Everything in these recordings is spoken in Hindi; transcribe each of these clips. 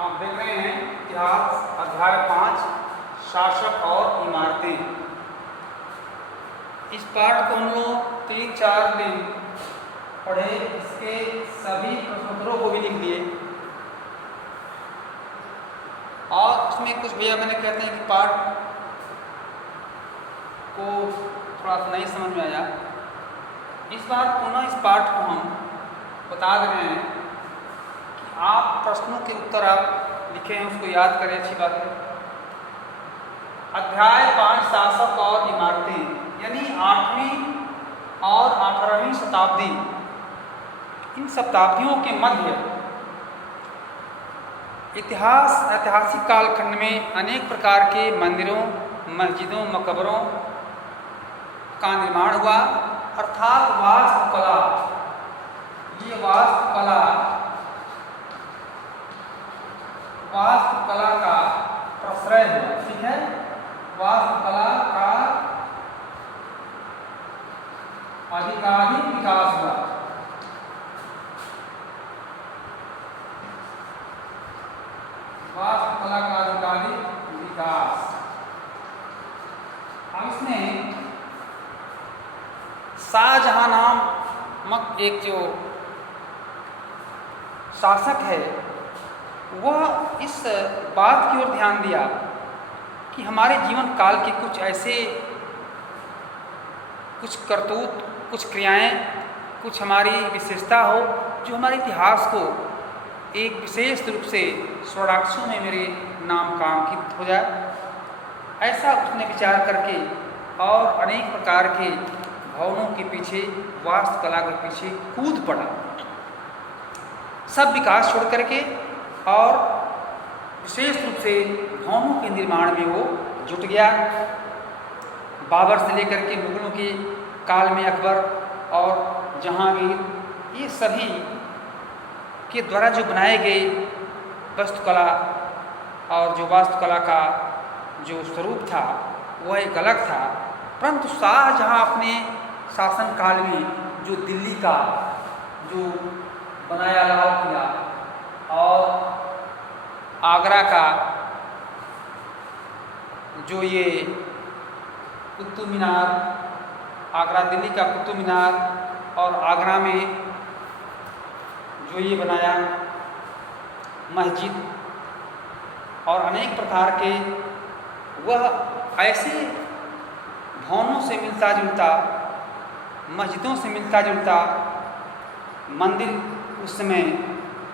आप देख रहे हैं इतिहास अध्याय 5 शासक और इमारतें। इस पाठ को हम लोग 3-4 दिन पढ़े, इसके सभी प्रश्नोत्तरों को भी लिख लिए और उसमें कुछ भैया मैंने कहते हैं कि पाठ को थोड़ा सा नहीं समझ में आया। इस बार पुनः इस पाठ को हम बता दे रहे हैं कि आप प्रश्नों के उत्तर आप लिखे हैं, उसको याद करें, अच्छी बात है। अध्याय 5 शासक और इमारतें, यानी 8वीं और 18वीं शताब्दी, इन शताब्दियों के मध्य ऐतिहासिक कालखंड में अनेक प्रकार के मंदिरों, मस्जिदों, मकबरों का निर्माण हुआ, अर्थात वास्तुकला। ये वास्तुकला का प्रश्रय हुआ, ठीक है। वास्तुकला का आधिकारिक विकास हुआ। वास्तुकला का आधिकारिक विकास। अब इसमें शाहजहां नामक एक जो शासक है, वह इस बात की ओर ध्यान दिया कि हमारे जीवन काल के कुछ ऐसे कुछ करतूत, कुछ क्रियाएं, कुछ हमारी विशेषता हो जो हमारे इतिहास को एक विशेष रूप से स्वर्णाक्षरों में मेरे नाम का अंकित हो जाए। ऐसा उसने विचार करके और अनेक प्रकार के भवनों के पीछे, वास्तुकला के पीछे कूद पड़ा, सब विकास छोड़ करके, और विशेष रूप से भवनों के निर्माण में वो जुट गया। बाबर से लेकर के मुगलों के काल में अकबर और जहांगीर, ये सभी के द्वारा जो बनाए गए वास्तुकला और जो वास्तुकला का जो स्वरूप था वह एक अलग था। परंतु शाहजहां अपने शासन काल में जो दिल्ली का जो बनाया लाल किला और आगरा का जो ये कुतुब मीनार, आगरा दिल्ली का कुतुब मीनार, और आगरा में जो ये बनाया मस्जिद और अनेक प्रकार के, वह ऐसे भवनों से मिलता जुलता, मस्जिदों से मिलता जुलता मंदिर उस समय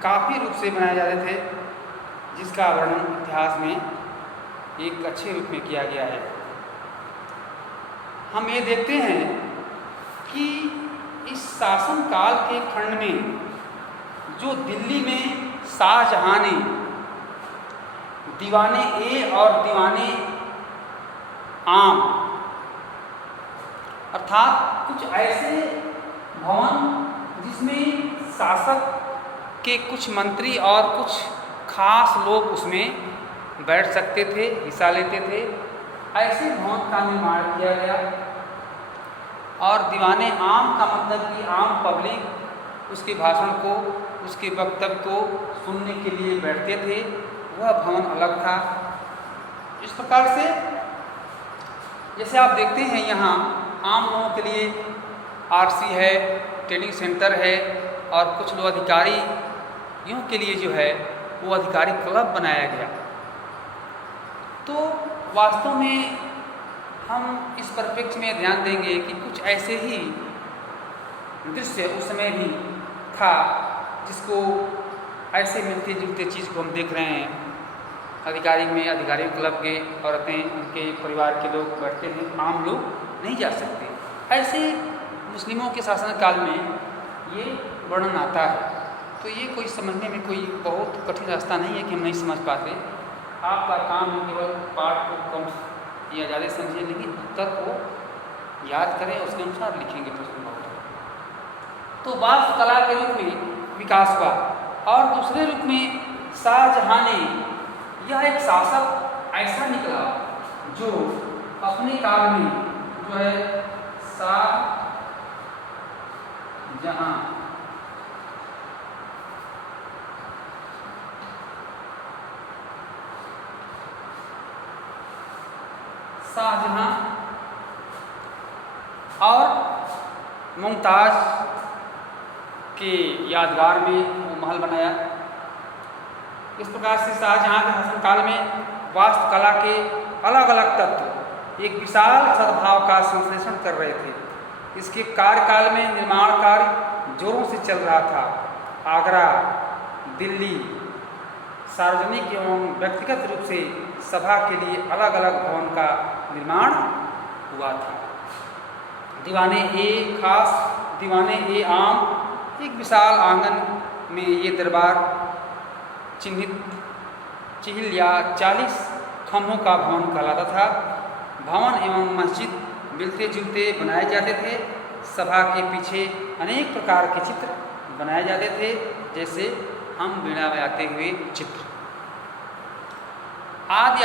काफ़ी रूप से बनाए जाते थे, जिसका वर्णन इतिहास में एक अच्छे रूप में किया गया है। हम ये देखते हैं कि इस शासन काल के खंड में जो दिल्ली में शाहजहां ने दीवाने ए और दीवाने आम, अर्थात कुछ ऐसे भवन जिसमें शासक के कुछ मंत्री और कुछ खास लोग उसमें बैठ सकते थे, हिस्सा लेते थे, ऐसे भवन का निर्माण किया गया। और दीवाने आम का मतलब कि आम पब्लिक उसके भाषण को, उसके वक्तव्य को सुनने के लिए बैठते थे, वह भवन अलग था। इस प्रकार से जैसे आप देखते हैं यहाँ आम लोगों के लिए आरसी है, ट्रेनिंग सेंटर है, और कुछ लोग अधिकारियों के लिए जो है वो अधिकारी क्लब बनाया गया। तो वास्तव में हम इस परिप्रेक्ष्य में ध्यान देंगे कि कुछ ऐसे ही दृश्य उस समय भी था, जिसको ऐसे मिलते जुलते चीज़ को हम देख रहे हैं। अधिकारी क्लब के औरतें, उनके परिवार के लोग बैठते हैं, आम लोग नहीं जा सकते। ऐसे मुस्लिमों के शासन काल में ये वर्णन आता है। तो ये कोई समझने में कोई बहुत कठिन रास्ता नहीं है कि हम नहीं समझ पाते। आपका काम है केवल पाठ को कम या ज़्यादा समझिए, लेकिन उत्तर को याद करें, उसके अनुसार लिखेंगे प्रश्न बहुत। तो वास्तुकला के रूप में विकास हुआ, और दूसरे रूप में शाहजहां ने, यह एक शासक ऐसा निकला जो अपने काल में जो है शाहजहां शाहजहां और मुमताज़ के यादगार में वो महल बनाया। इस प्रकार से शाहजहां के शासनकाल में वास्तुकला के अलग अलग तत्व एक विशाल सद्भाव का संश्लेषण कर रहे थे। इसके कार्यकाल में निर्माण कार्य जोरों से चल रहा था। आगरा, दिल्ली सार्वजनिक एवं व्यक्तिगत रूप से सभा के लिए अलग अलग भवन का निर्माण हुआ था। दीवाने ए खास, दीवाने ए आम एक विशाल आंगन में ये दरबार चिहिल या 40 खम्भों का भवन कहलाता था। भवन एवं मस्जिद मिलते जुलते बनाए जाते थे। सभा के पीछे अनेक प्रकार के चित्र बनाए जाते थे, जैसे हम वीणा बजाते हुए चित्र। आदि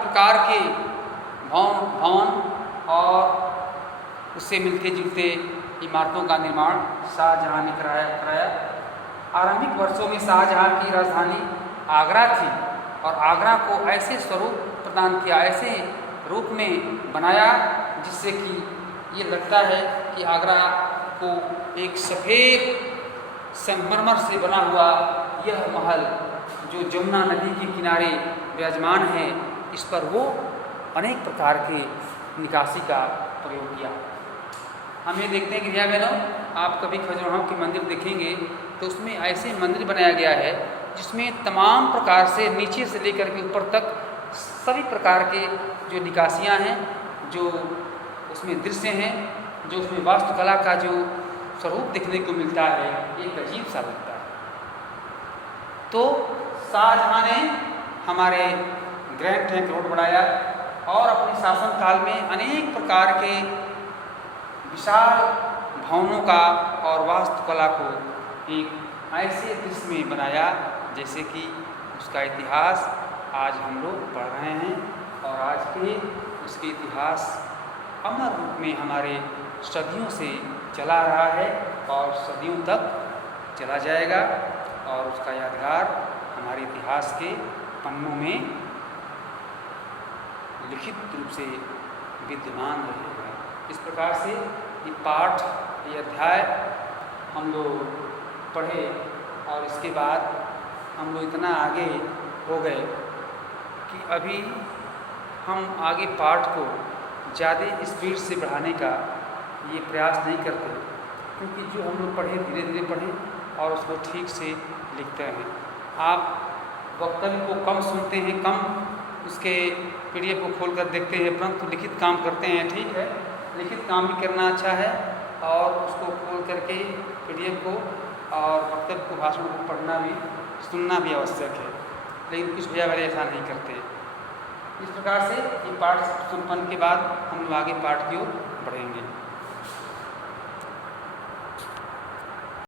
प्रकार के भवन और उससे मिलते जुलते इमारतों का निर्माण शाहजहां ने कराया। आरंभिक वर्षों में शाहजहां की राजधानी आगरा थी और आगरा को ऐसे स्वरूप प्रदान किया, ऐसे रूप में बनाया जिससे कि ये लगता है कि आगरा को एक सफ़ेद संगमरमर से बना हुआ यह महल जो जमुना नदी के किनारे विराजमान है, इस पर वो अनेक प्रकार के निकासी का प्रयोग किया। हम ये देखते हैं कि भैया बहनों, आप कभी खजुराहो के मंदिर देखेंगे तो उसमें ऐसे मंदिर बनाया गया है जिसमें तमाम प्रकार से नीचे से लेकर के ऊपर तक सभी प्रकार के जो निकासियाँ हैं, जो उसमें दृश्य हैं, जो उसमें वास्तुकला का जो स्वरूप देखने को मिलता है, एक अजीब सा लगता है। तो शाहजहां ने हमारे ग्रैंड ट्रंक रोड बनाया और अपने शासनकाल में अनेक प्रकार के विशाल भवनों का और वास्तुकला को एक ऐसे दृश्य में बनाया जैसे कि उसका इतिहास आज हम लोग पढ़ रहे हैं और आज के उसके इतिहास अमर रूप में हमारे सदियों से चला रहा है और सदियों तक चला जाएगा और उसका यादगार हमारे इतिहास के पन्नों में लिखित रूप से विद्यमान रहेगा। इस प्रकार से ये पाठ, ये अध्याय हम लोग पढ़े और इसके बाद हम लोग इतना आगे हो गए कि अभी हम आगे पाठ को ज़्यादा स्पीड से बढ़ाने का ये प्रयास नहीं करते, क्योंकि जो हम लोग पढ़े धीरे धीरे पढ़ें और उसको ठीक से लिखते हैं। आप वक्तव्य को कम सुनते हैं, कम उसके PDF को खोल कर देखते हैं, परंतु लिखित काम करते हैं। ठीक है, लिखित काम भी करना अच्छा है और उसको खोल करके PDF को और वक्तव्य को, भाषण को पढ़ना भी, सुनना भी आवश्यक है, लेकिन कुछ भैया वाले ऐसा नहीं करते। इस प्रकार से ये पाठ संपन्न के बाद हम लोग आगे पाठ की ओर बढ़ेंगे।